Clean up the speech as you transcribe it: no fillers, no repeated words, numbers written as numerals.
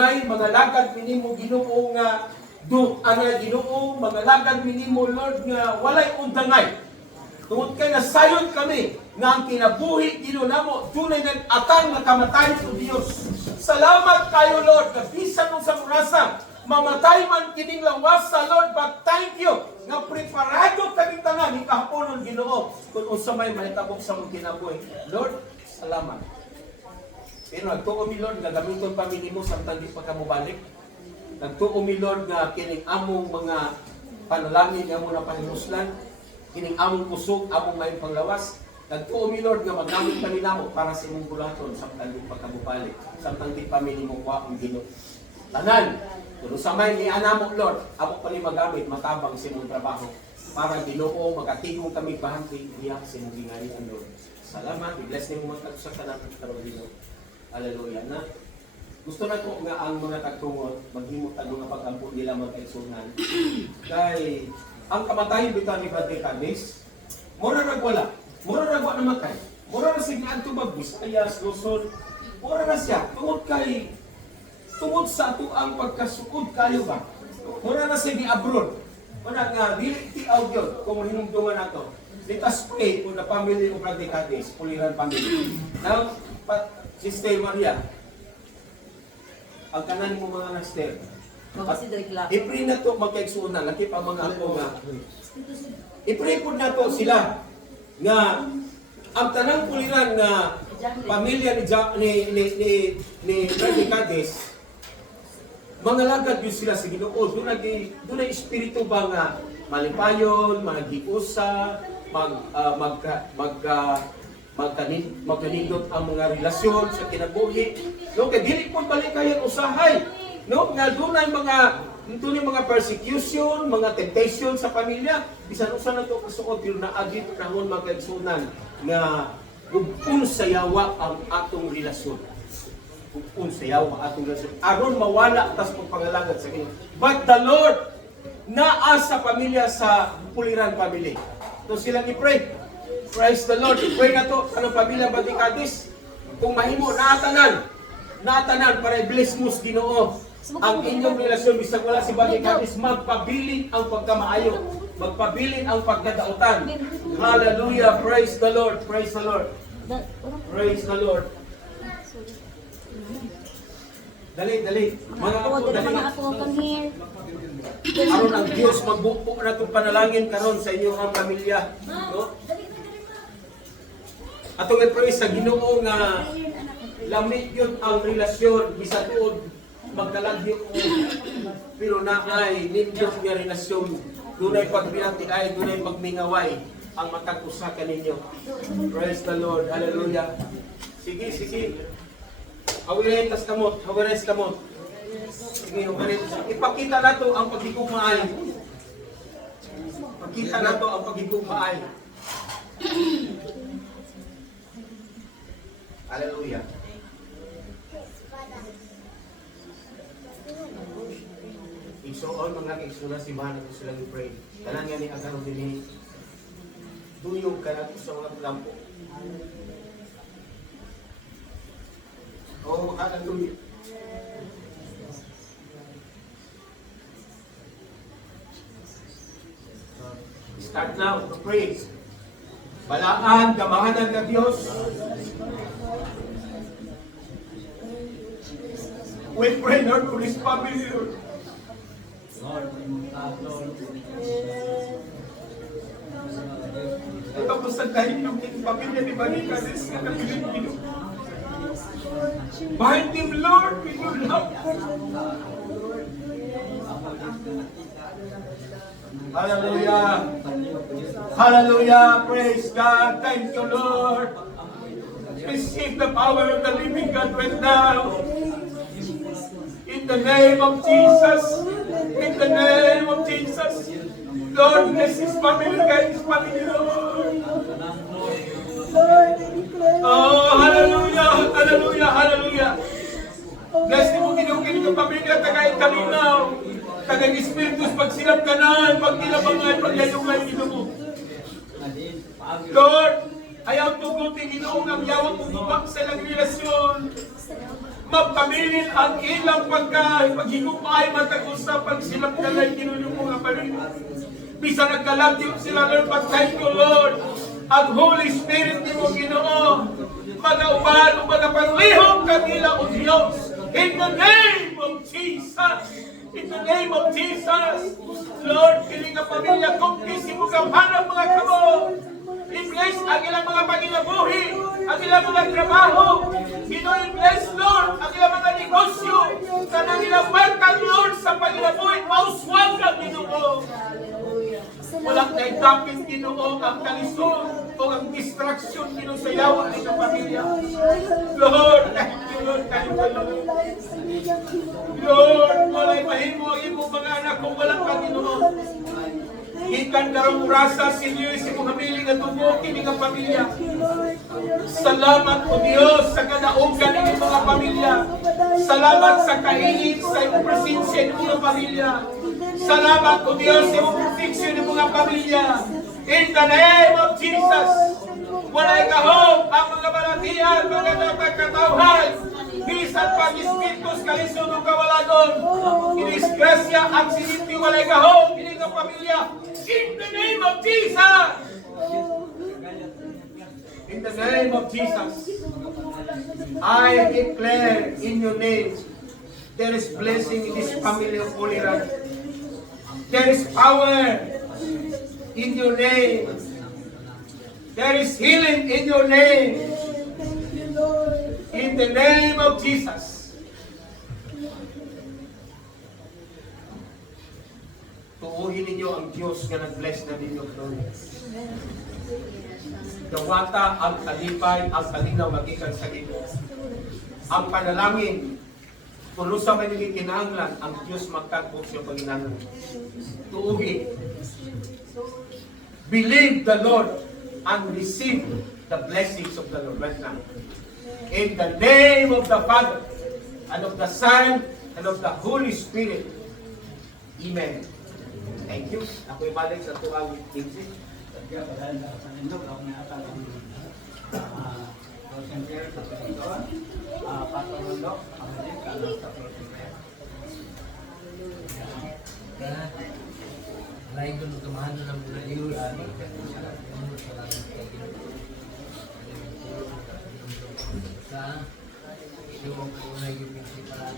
Ay mga lagad minimo Ginoo nga Ginoo mga lagad minimo Lord nga walay undangay. Tungod kay nasayod kami nga ang kinabuhi Ginoo namo dunay nag-atang nga kamatayon sa Dios. Salamat kayo Lord nga bisan sa murasa mamatay man kining lawas sa Lord, but thank you nga preparado kaming tanan ikahaponon Ginoo kung unsa may mahitabok sa mong kinabuhi. Lord, salamat. Pero nagtuo mi Lord nga gamiton pa minimo samtang di pa ka mobalik. Nagtuo mi Lord nga kining among mga panalangin nga mo na pahimuslan, kining among kusog, among may panglawas. Nagtuo mi Lord nga magnamit pa ninamo para sa imong bulaton samtang di pa ka mobalik, samtang di pa minimo wa ang Ginoo. Tanan, kung sa may ni anamo Lord, amo pa ni magamit matabang sa imong trabaho para Ginoo magatigong kami bahagi diha sa imong gingharian Lord. Salamat, i-bless nimo man sa tanan karon Ginoo. Hallelujah na. Gusto na ko nga ang mga tagtungod maghimo tag mga pag-ampo nila magkaigsunan. Kay ang kamatayon bitaw ni Brother Candice, mura nagwala. Mura nagwa namatay. Mura na sige adto Visayas, Luzon. Mura na siya tungod sa ato ang pagkasuod kayo ba. Mura na sige abroad. Muna nga dili ti audio kung hinumduman nato. Let us pray for the family of Brother Candice, Puliran family. Now, Sister Maria, ang kanan mo mga naster. I-pray na to magkaigsunan, laki pa mga ako nga. I-pray po na to sila nga ang tanang puliran na pamilya ni Brother Candice, mga lagad yun sila sa Ginoo. Doon ay espiritu ba nga malipayon, magiusa, magkanindot ang mga relasyon sa kinabuhi. No, kay dili po balik kayo usahay. No, nga dunay mga persecution, mga temptation sa pamilya. Bisan usa na to kasuot pero naagi kahon magkaigsunan nga gugpon sayawa ang atong relasyon. Gugpon sayawa ang atong relasyon. Aron mawala tas pagpangalagad sa Ginoo. But the Lord naa sa pamilya sa Puliran family. So silang i-pray. Praise the Lord. I-pray na to sa pamilya Brother Candice. Kung mahimo naatanan para i-bless mo sa Ginoo ang inyong relasyon bisag wala si Brother Candice, magpabilin ang pagkamaayo, magpabilin ang pagkadautan. Hallelujah. Praise the Lord. Praise the Lord. Praise the Lord. Dali. Mga apo, dali. Aron ang Diyos magbuko na itong panalangin karon sa inyong pamilya. No? Atong i-pray sa Ginoo nga lamig yun ang relasyon bisa tuod magkalagyo pero naay nindot nga relasyon dunay pagpinati ay dunay pagmingaway ang matag-usa kaninyo. Praise the Lord. Hallelujah. Sige. Hawires kamot. Sige, ipakita nato ang pagigugmaay. Pakita nato ang pagigugmaay. Hallelujah. Igsoon mga kaigsunan si Bahan ako silang i-pray. Tanan nga ni agaron din duyog ka nato sa mga lampo. Oh, hallelujah. Start now to pray. Balaan, gamahanan ka Diyos. We pray, Lord, for this family, Lord. Ito po sa dahil yung pamilya ni Brother Candice nga kapilin-pilin. Behind him, Lord, we will love. Hallelujah. Hallelujah. Praise God. Thank you, Lord. Receive the power of the living God right now. In the name of Jesus. In the name of Jesus. Lord, bless his family, guys. His family, Lord. Oh, hallelujah. Hallelujah. Bless mo kinukin yung pamilya tagay kalinaw. Tagay Espiritus pagsilap kanan, pagkilabangan, pagyayungan Ginoo. Lord, ayaw tugutin Ginoo ang yawang umibak sa ilang relasyon. Magpabilin ang ilang paghinupay matag-usap pag sila kalay Ginoo mga parin. Bisa nagkalagyo sila Lord, but thank you Lord. Ang Holy Spirit ni mo Ginoo, magauban o magapanlihog kanila o Diyos. In the name of Jesus. In the name of Jesus. Lord, kini nga pamilya kong kisi mo kamhanang mga kamo. I-bless ang ilang mga panginabuhi, ang ilang mga trabaho. Ginoo, i-bless Lord ang ilang mga negosyo. Kanang ilang welcome Lord sa panginabuhi. Mauswag ang Ginoo. Walang naitapin Ginoo ang kalisod o ang distraction Ginoo sa yawa ng pamilya. Lord, thank you Lord, thank you Lord. Lord, walay mahimo ang imong mga anak kung walang ka Ginoo. Ikan karong rasa sinyo si mga miling at tubo kini nga pamilya. Salamat o Dios sa kadaugan ng mga pamilya. Salamat sa kainit sa imong presensya ng mga pamilya. Salamat o Dios sa imong protection ng mga pamilya. In the name of Jesus. Walay kahog ang mga balatian, mga napagkatawhan. Bisan pag Espiritus kalisod o kawalagon. Inisgrasya, aksidente, walay kahog. Ini nga pamilya. In the name of Jesus. In the name of Jesus. I declare in your name, there is blessing in this family of Holy Land. There is power in your name. There is healing in your name. In the name of Jesus. Tuuhin ninyo ang Diyos na nag-bless na ninyo. Dawata ang kalipay, ang kalinaw magikan sa inyo. Ang panalangin, kung sa man yung kinahanglan, ang Diyos magkatbog siya paginangan. Tuuhin. Believe the Lord and receive the blessings of the Lord right now. In the name of the Father, and of the Son, and of the Holy Spirit. Amen. Thank you. Ako ibalik sa tuwang exit. Kaya dahil sa indog, ako na ata ng Rosen Pierre sa Piliton, Pastor Rondo, ang ulit, sa Rosen Pierre. Lain ko nung kamahan na ng radio, sa yung unay yung principal